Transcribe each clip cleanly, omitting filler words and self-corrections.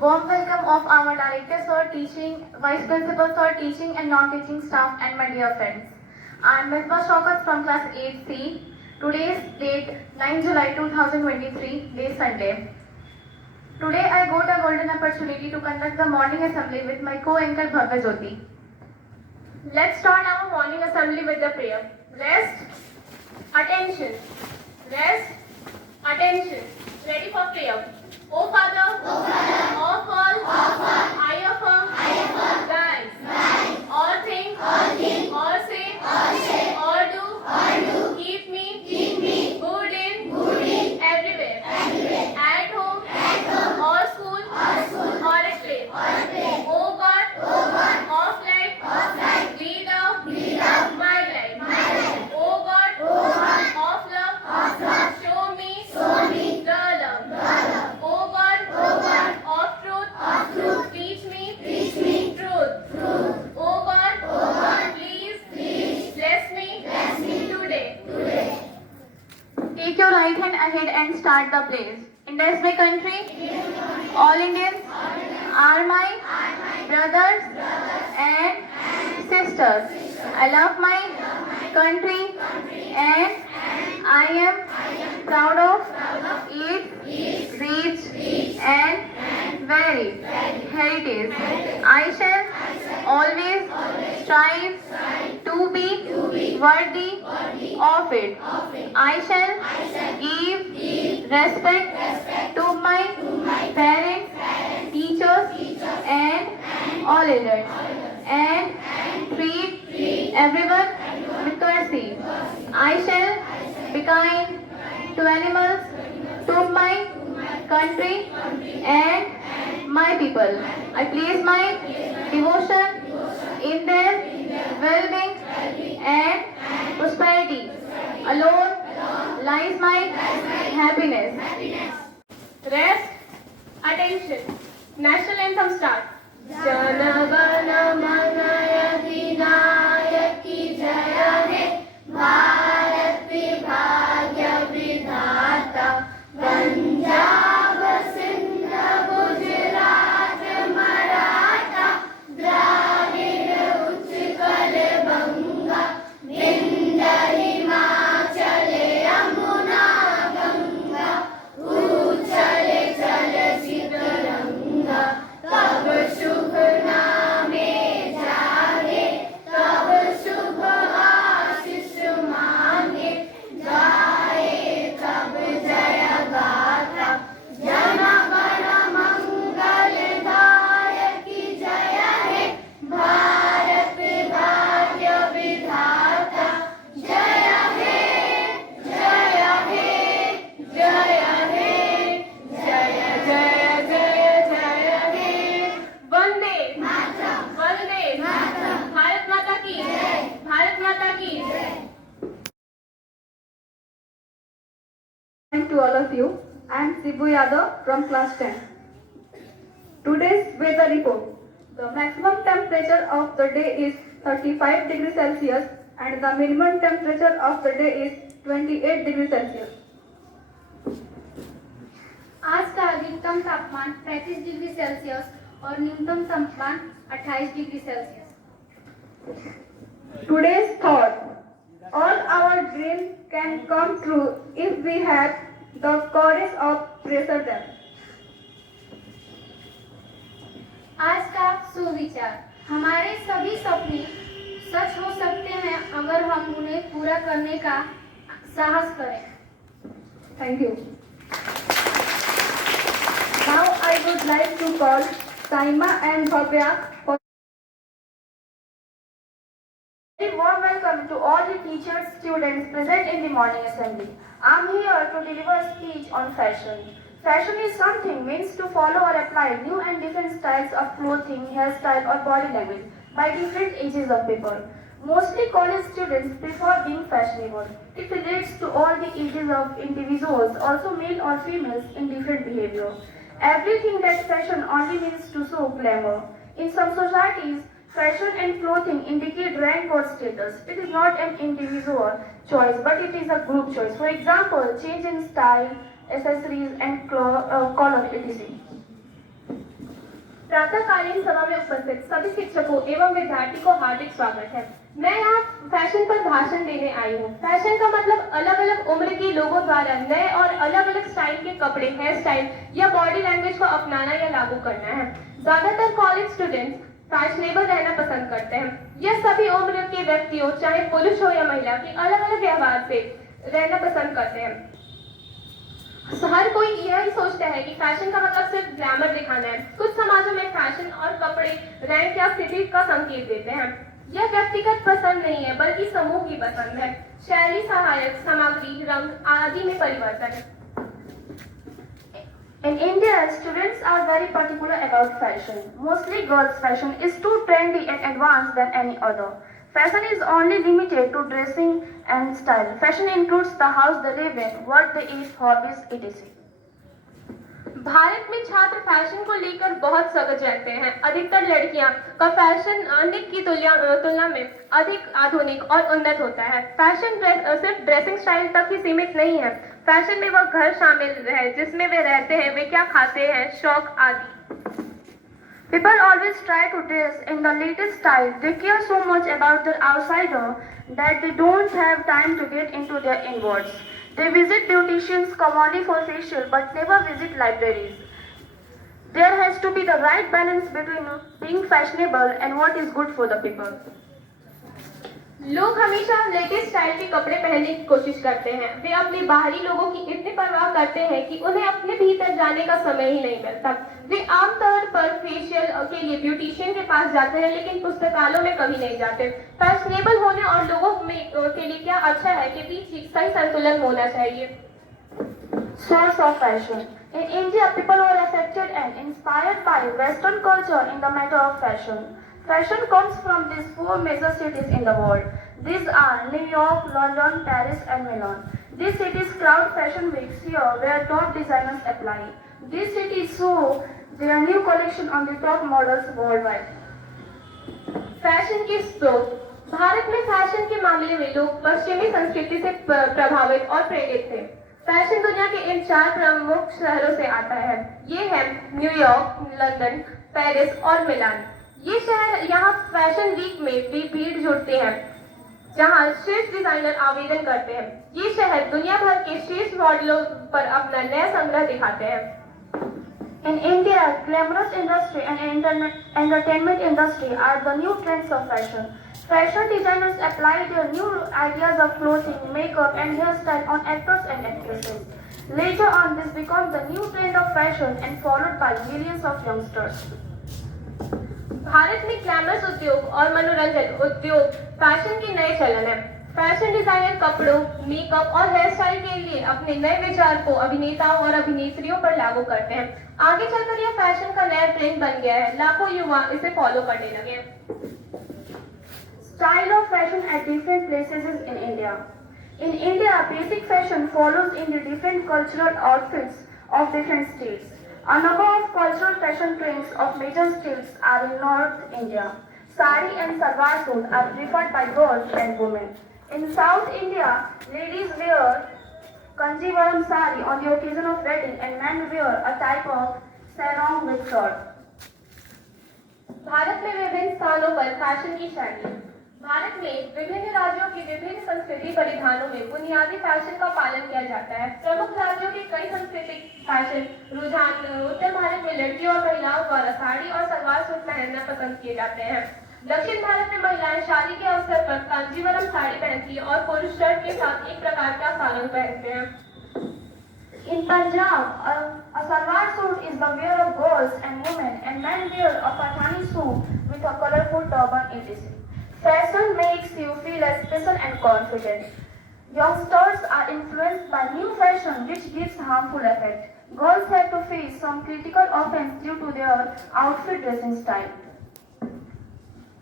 Warm welcome of our director sir, teaching, vice principal sir, teaching and non-teaching staff and my dear friends. I am Misbah Shaukat from class 8C. Today's date 9 July 2023, day Sunday. Today I got a golden opportunity to conduct the morning assembly with my co-anchor Bhavya Jyoti. Let's start our morning assembly with the prayer. Rest, attention, rest, attention. Ready for prayer. O Father, all fall, I affirm, guys, all think, all say, all do, keep me, good in, everywhere, at home, or school, or at play. O God, of life, lead out my life. O God, of love, show me the love. O God, of truth, teach me truth. O God, please bless me today. Take your right hand ahead and start the blaze. India is my country. All Indians are my brothers and sisters. I love my country and I am proud of its rich and varied heritage. I shall always strive to be worthy of it. I shall give respect to my parents, teachers, and all elders, and treat everyone with courtesy. I shall be kind to animals, to my country, and my people. I place my devotion in their well-being and prosperity. Alone lies my happiness. Rest, attention. National anthem start. Jana Gana Mana Adhinayaki Jaya He Bharat Vibhagya Vidhata Punjab Sindh Gujarat Maratha Dravida Uttkal Banga Vinda Himachal Yamuna Ganga Uchale Chale Chitaranga Tab Shubh Name Jage Tab Shubh Ashish Mange Gaye Tab Jaya Gata Jana Gana Mangal Dayaki Jaya He Bharat Bhagya Vidhata Jaya He Jaya He Jaya He Jaya Jaya Jaya Jaya He Vande Mataram Vande Mataram Bharat Mata ki Jai Bharat Mata ki Jai. To all of you, I am Sibu Yadav from class 10. Today's weather report. The maximum temperature of the day is 35 degrees Celsius and the minimum temperature of the day is 28 degrees Celsius. आज का अधिकतम तापमान 35 degree Celsius और न्यूनतम तापमान 28 degree Celsius. Today's thought. All our dreams can come true if we have the courage of pursue them. आज का सुविचार. हमारे सभी सपने सच हो सकते हैं अगर हम उन्हें पूरा करने का साहस करें. Thank you. Now I would like to call Saima and Bhavya for A warm welcome to all the teachers, students present in the morning assembly. I am here to deliver a speech on fashion. Fashion is something means to follow or apply new and different styles of clothing, hairstyle or body language by different ages of people. Mostly college students prefer being fashionable. It relates to all the ages of individuals, also male or females in different behavior. Everything that fashion only means to show glamour. In some societies, fashion and clothing indicate rank or status. It is not an individual choice, but it is a group choice. For example, change in style, accessories and color, etc. प्रातःकालीन सभा में उपस्थित सभी शिक्षकों एवं विद्यार्थी को हार्दिक स्वागत है। मैं यहाँ फैशन पर भाषण देने आई हूँ। फैशन का मतलब अलग अलग उम्र के लोगों द्वारा नए और अलग अलग स्टाइल के कपड़े, हेयर स्टाइल या बॉडी लैंग्वेज को अपनाना या लागू करना है। ज्यादातर कॉलेज स्टूडेंट्स फैशनेबल रहना पसंद करते हैं। यह सभी उम्र के व्यक्तियों, चाहे पुरुष हो या महिला, की अलग अलग व्यवहार से रहना पसंद करते हैं। हर कोई यही सोचता है कि फैशन का मतलब सिर्फ ग्लैमर दिखाना है। कुछ समाजों में फैशन और कपड़े रैंक या स्थिति का संकेत देते हैं। यह व्यक्तिगत पसंद नहीं है, बल्कि समूह की पसंद है। शैली, सहायक सामग्री, रंग आदि में परिवर्तन। In India, students are very particular about fashion. Mostly girls' fashion is too trendy and advanced than any other. Fashion is only limited to dressing and style. Fashion includes the house they live in, what they eat, hobbies, etc. Bharat में छात्र fashion को लेकर बहुत सजग रहते हैं। अधिकतर लड़कियां का फैशन अन्य की तुलना में अधिक आधुनिक और उन्नत होता है। फैशन सिर्फ ड्रेसिंग स्टाइल तक ही सीमित नहीं है। फैशन में वह घर शामिल है जिसमें वे रहते हैं, वे क्या खाते हैं, शौक आदि। People always try to dress in the latest style. They care so much about their outsider that they don't have time to get into their inwards. They visit beauticians, come only for facial, but never visit libraries. There has to be the right balance between being fashionable and what is good for the people. लोग हमेशा latest style के कपड़े पहनने की कोशिश करते हैं। वे अपने बाहरी लोगों की इतनी परवाह करते हैं कि उन्हें अपने भीतर जाने का समय ही नहीं मिलता। वे आमतौर पर फेशियल के लिए ब्यूटिशियन के पास जाते हैं, लेकिन पुस्तकालयों में कभी नहीं जाते। फैशनेबल होने और लोगों के लिए क्या अच्छा है के बीच सही संतुलन होना चाहिए। Source of fashion. In India, people are affected and inspired by Western culture in the matter of fashion. Fashion comes from these four major cities in the world. These are New York, London, Paris, and Milan. These cities crowd fashion weeks here where top designers apply. These cities show their new collection on the top models worldwide. Fashion के स्रोत। भारत में fashion के मामले में लोग पश्चिमी संस्कृति से प्रभावित और प्रेरित थे। फैशन दुनिया के इन 4 प्रमुख शहरों से आता है। ये हैं न्यूयॉर्क, लंदन, पेरिस और मिलान। ये शहर यहाँ फैशन वीक में भी भीड़ जुटती है, जहाँ श्रेष्ठ डिजाइनर आवेदन करते हैं। ये शहर दुनिया भर के श्रेष्ठ मॉडलों पर अपना नया संग्रह दिखाते हैं। In India, glamorous industry and entertainment industry are the new trends of fashion. Fashion designers apply their new ideas of clothing, makeup, and hairstyle on actors and actresses. Later on, this becomes the new trend of fashion and followed by millions of youngsters. Bharat में glamorous उद्योग और मनोरंजन उद्योग fashion के नए चलन है। Fashion designer कपड़ों, मेकअप और हेयर स्टाइल के लिए अपने नए विचार को अभिनेताओं और अभिनेत्रियों पर लागू करते हैं। आगे चलकर यह फैशन का नया ट्रेंड बन गया है। लाखों युवा इसे फॉलो करने लगे हैं। Style of fashion at different places is in India. In India, basic fashion follows in the different cultural outfits of different states. A number of cultural fashion trends of major states are in North India. Sari and salwar suit are preferred by girls and women. In South India, ladies wear Kanjivaram sari on the occasion of wedding and men wear a type of sarong with short. Bharat में विभिन्न स्थानों पर fashion की शैली। भारत में विभिन्न राज्यों की विभिन्न संस्कृति परिधानों में बुनियादी फैशन का पालन किया जाता है। प्रमुख राज्यों के कई सांस्कृतिक फैशन रुझान उत्तर भारत में लड़कियों और महिलाओं द्वारा साड़ी और सलवार सूट पहनना पसंद किए जाते हैं। दक्षिण भारत में महिलाएं शादी के अवसर पर कांजीवरम साड़ी पहनती हैं और पुरुष शर्ट के साथ एक प्रकार का सारंग पहनते हैं। In Punjab, a salwar suit is the wear of girls and women, and men wear a pathani suit with a colorful turban, etc. Fashion makes you feel special and confident. Youngsters are influenced by new fashion which gives harmful effect. Girls have to face some critical offense due to their outfit dressing style.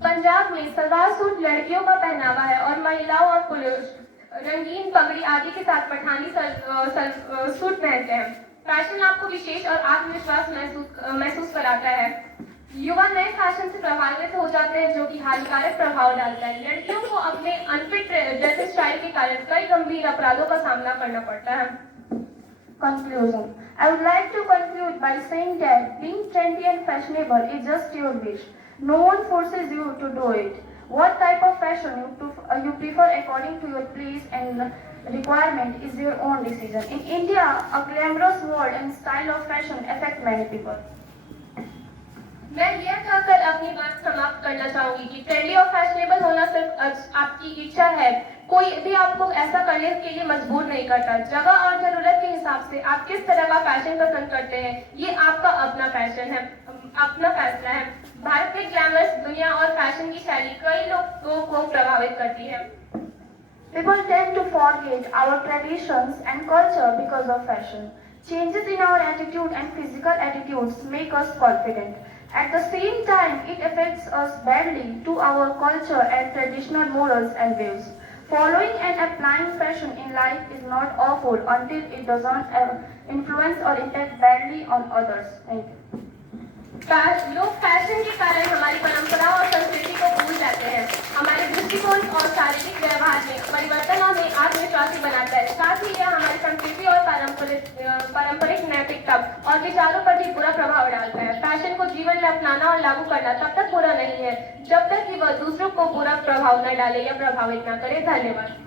Punjab में salwar suit लड़कियों का पहनावा है और महिलाओं और पुरुष रंगीन पगड़ी आदि के साथ पठानी सूट पहनते हैं। फैशन आपको विशेष और आत्मविश्वास महसूस कराता है। युवा नए फैशन से प्रभावित हो जाते हैं, जो कि हानिकारक प्रभाव डालता है। लड़कियों को अपने अनफिट ड्रेसिंग स्टाइल के कारण कई गंभीर अपराधों का सामना करना पड़ता है। Conclusion. I would like to conclude by saying that being trendy and fashionable is just your wish. No one forces you to do it. What type of fashion you prefer according to your place and requirement is your own decision. In India, a glamorous world and style of fashion affect many people. मैं यह कहकर अपनी बात समाप्त करना चाहूंगी कि trendy और फैशनेबल होना सिर्फ आपकी इच्छा है। कोई भी आपको ऐसा करने के लिए मजबूर नहीं करता। जगह और जरूरत के हिसाब से आप किस तरह का फैशन पसंद करते हैं, ये आपका अपना फैशन है, अपना फैसला है। भारत की ग्लैमरस दुनिया और फैशन की शैली कई लोगों को प्रभावित करती है। People tend to forget our traditions and culture because of fashion. Changes in our attitude and physical attitudes make us confident. At the same time, it affects us badly to our culture and traditional morals and views. Following and applying fashion in life is not awful until it doesn't influence or impact badly on others. Thank you. लोग fashion के कारण हमारी परंपरा और संस्कृति को भूल जाते हैं। हमारे दृष्टिकोण और शारीरिक व्यवहार में परिवर्तन हमें आत्मविश्वासी बनाता है। साथ ही यह हमारी संस्कृति और पारंपरिक नैतिकता और विचारों पर भी बुरा प्रभाव डालता है। फैशन को जीवन में अपनाना और लागू करना तब तक बुरा नहीं है जब तक कि वह दूसरों को बुरा प्रभाव न डाले या प्रभावित न करे। धन्यवाद।